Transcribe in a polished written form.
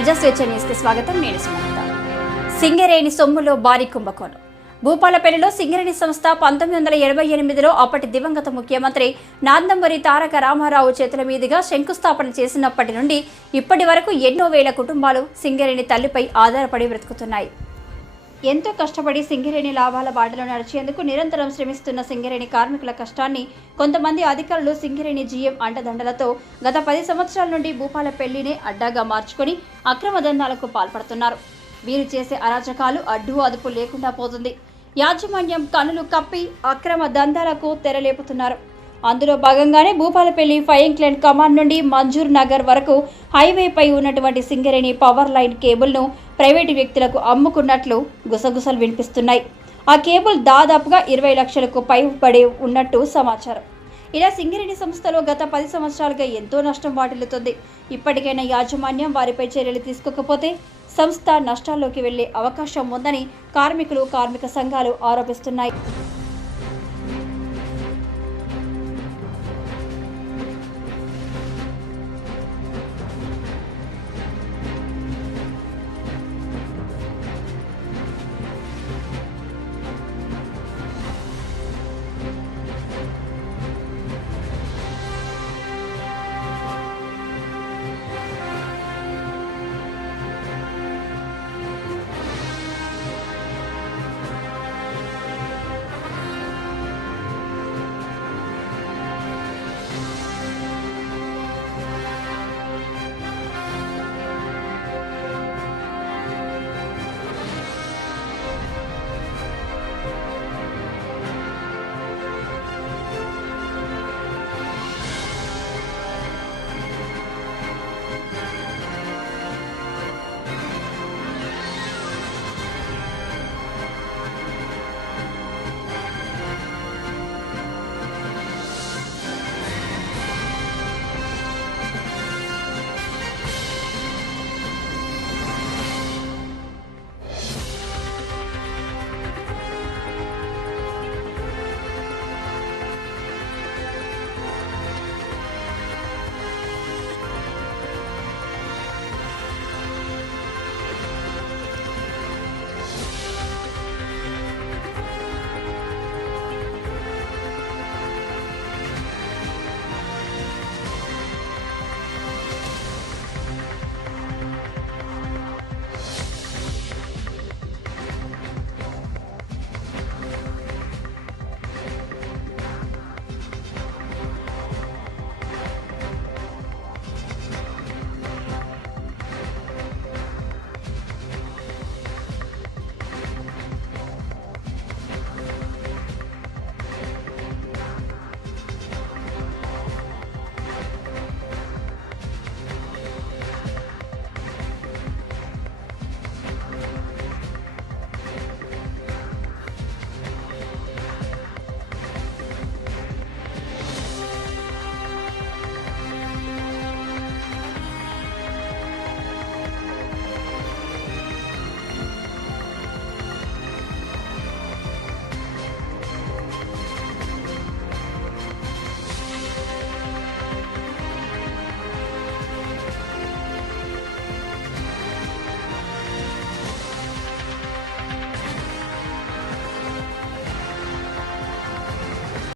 ప్రజాస్వేచ్ఛ న్యూస్కి స్వాగతం. నేను సుమలత. సింగరేణి సొమ్ములో భారీ కుంభకోణం. భూపాలపల్లిలో సింగరేణి సంస్థ 1988లో అప్పటి దివంగత ముఖ్యమంత్రి నందమూరి తారక రామారావు చేతుల మీదుగా శంకుస్థాపన చేసినప్పటి నుండి ఇప్పటి వరకు ఎన్నో వేల కుటుంబాలు సింగరేణి తల్లిపై ఆధారపడి బ్రతుకుతున్నాయి. ఎంతో కష్టపడి సింగరేణి లాభాల బాటలో నడిచేందుకు నిరంతరం శ్రమిస్తున్న సింగరేణి కార్మికుల కష్టాన్ని కొంతమంది అధికారులు సింగరేణి జీఎం అండదండలతో గత 10 సంవత్సరాల నుండి భూపాలపల్లినే అడ్డాగా మార్చుకొని అక్రమ దందాలకు పాల్పడుతున్నారు. వీరు చేసే అరాచకాలు అడ్డు అదుపు లేకుండా పోతుంది. యాజమాన్యం కనులు కప్పి అక్రమ దందాలకు తెరలేపుతున్నారు. అందులో భాగంగానే భూపాలపల్లి ఫైరింగ్ క్లైన్ కమాండ్ నుండి మంజూర్ నగర్ వరకు హైవేపై ఉన్నటువంటి సింగరేణి పవర్ లైన్ కేబుల్ను ప్రైవేటు వ్యక్తులకు అమ్ముకున్నట్లు గుసగుసలు వినిపిస్తున్నాయి. ఆ కేబుల్ దాదాపుగా 20 లక్షలకు పైబడి ఉన్నట్టు సమాచారం. ఇలా సింగరేణి సంస్థలో గత 10 సంవత్సరాలుగా ఎంతో నష్టం వాటిల్లుతుంది. ఇప్పటికైనా యాజమాన్యం వారిపై చర్యలు తీసుకోకపోతే సంస్థ నష్టాల్లోకి వెళ్లే అవకాశం ఉందని కార్మికులు, కార్మిక సంఘాలు ఆరోపిస్తున్నాయి.